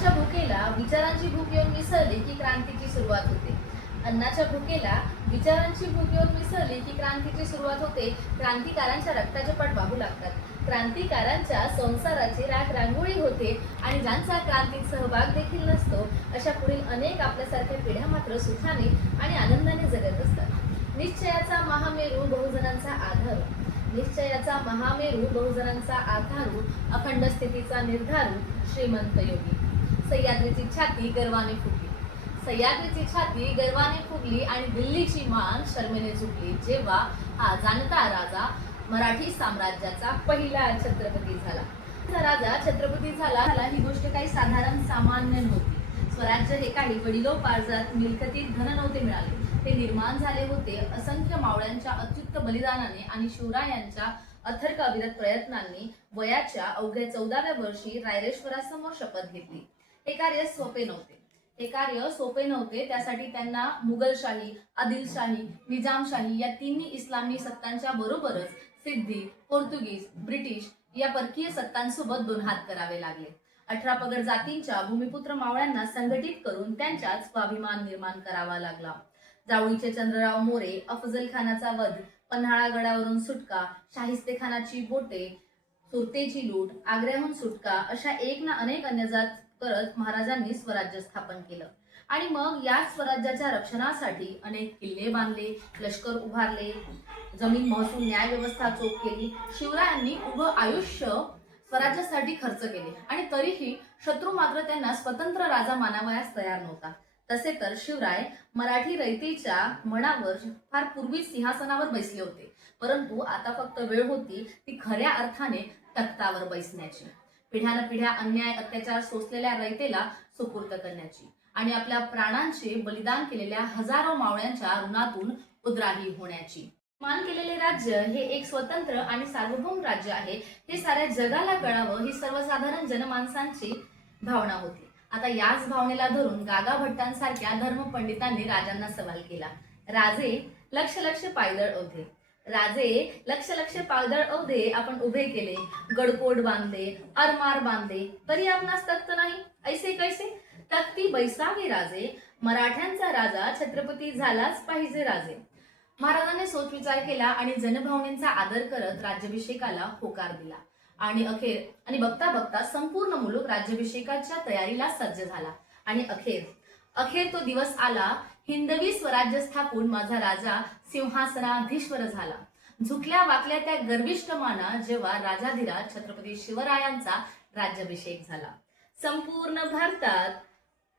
अन्नाच्या भुकेला विचारांची भूक येऊन मिसळली की क्रांतीची सुरुवात होते. अन्नाच्या भुकेला विचारांची भूक येऊन मिसळली की क्रांतीची सुरुवात होते. क्रांतिकारांच्या रक्ताचे पट वाहू लागतात. क्रांतिकारांच्या संसाराची राख रांगोळी होते आणि ज्यांचा क्रांतीत सहभाग देखील नसतो अशा पुढील अनेक आपल्यासारख्या पिढ्या मात्र सुखाने आणि आनंदाने जगत असतात. निश्चयाचा महामेरू बहुजनांचा आधार, निश्चयाचा महामेरू बहुजनांचा आधारू, अखंड स्थितीचा निर्धारू, श्रीमंत योगी. सह्याद्रीची छाती गर्वाने फुगली, सह्याद्रीची छाती गर्वाने फुगली आणि दिल्लीची मान शर्मेने झुकली जेव्हा हा जाणता राजा मराठी साम्राज्याचा पहिला छत्रपती झाला. राजा छत्रपती झाला ही गोष्ट काही साधारण सामान्य नव्हती. स्वराज्य हे काही वडिलोपार्जित मिळकतीत धन नव्हते मिळाले. ते निर्माण झाले होते असंख्य मावळ्यांच्या अत्युत्त बलिदानाने आणि शिवरायांच्या अथर्क अविरत प्रयत्नांनी. वयाच्या अवघ्या 14व्या वर्षी रायरेश्वरासमोर शपथ घेतली. हे कार्य सोपे नव्हते. हे कार्य सोपे नव्हते. त्यासाठी त्यांना मुघलशाही, आदिलशाही, निजामशाही या तिन्ही इस्लामी सत्तांच्या बरोबरच सिद्धी, पोर्तुगीज, ब्रिटिश या परकीय सत्तांसोबत दोन हात करावे लागले. 18 पगड जातींच्या भूमिपुत्र मावळ्यांना संघटित करून त्यांच्यात स्वाभिमान निर्माण करावा लागला. जावळीचे चंद्रराव मोरे, अफजल खानाचा वध, पन्हाळा गडावरून सुटका, शाहिस्तेखानाची बोटे, सुरतेची लूट, आग्र्याहून सुटका अशा एक ना अनेक अन्यजात करत महाराजांनी स्वराज्य स्थापन केलं. आणि मग या स्वराज्याच्या रक्षणासाठी अनेक किल्ले बांधले, लष्कर उभारले, जमीन महसूल न्याय व्यवस्था चोख केली. शिवरायांनी उभं आयुष्य स्वराज्यासाठी खर्च केले आणि तरीही शत्रू मात्र त्यांना स्वतंत्र राजा मानावयास तयार नव्हता. तसे तर शिवराय मराठी रयतेच्या मनावर फार पूर्वी सिंहासनावर बसले होते, परंतु आता फक्त वेळ होती ती खऱ्या अर्थाने तख्तावर बैसण्याची, पिढ्यानपिढ्या अन्याय अत्याचार सोसलेल्या रयतेला सुपूर्द करण्याची आणि आपल्या प्राणांचे बलिदान केलेल्या हजारो मावळ्यांच्या ऋणातून उद्राही होण्याची. मान केलेले राज्य हे एक स्वतंत्र आणि सार्वभौम राज्य आहे हे साऱ्या जगाला कळावं ही सर्वसाधारण जनमानसांची भावना होती. आता याच भावनेला धरून गागा भट्टांसारख्या धर्मपंडितांनी राजांना सवाल केला. राजे लक्ष लक्ष पायदळ अवधे, राजे लक्ष लक्ष पायदळ अवधे आपण उभे केले, गडकोट बांधले, अरमार बांधले, तरी आपणास तख्त नाही, ऐसे कैसे? तख्ती बैसावे राजे, मराठ्यांचा राजा छत्रपती झालाच पाहिजे राजे. महाराजांनी सोचविचार केला आणि जनभावनेचा आदर करत राज्याभिषेकाला होकार दिला. आणि बघता बघता संपूर्ण मुलूक राज्याभिषेकाच्या तयारीला सज्ज झाला. आणि अखेर तो दिवस आला. हिंदवी स्वराज्य स्थापून माझा राजा सिंहासनाधीश्वर झाला. झुकल्या वाकल्या त्या गर्विष्ठ माना जेव्हा राजाधिराज छत्रपती शिवरायांचा राज्याभिषेक झाला. संपूर्ण भारतात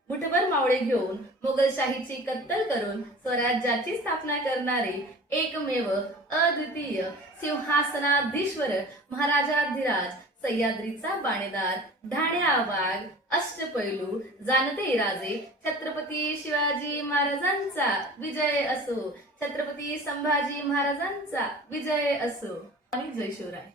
मुठभर मावळे घेऊन मोगलशाहीची कत्तल करून स्वराज्याची स्थापना करणारे एकमेव अद्वितीय सिंहासनाधीश्वर महाराजाधिराज सह्याद्रीचा बाणेदार ढाण्या वाघ अष्टपैलू जाणते राजे छत्रपती शिवाजी महाराजांचा विजय असो, छत्रपती संभाजी महाराजांचा विजय असो. आणि जय शिवराय.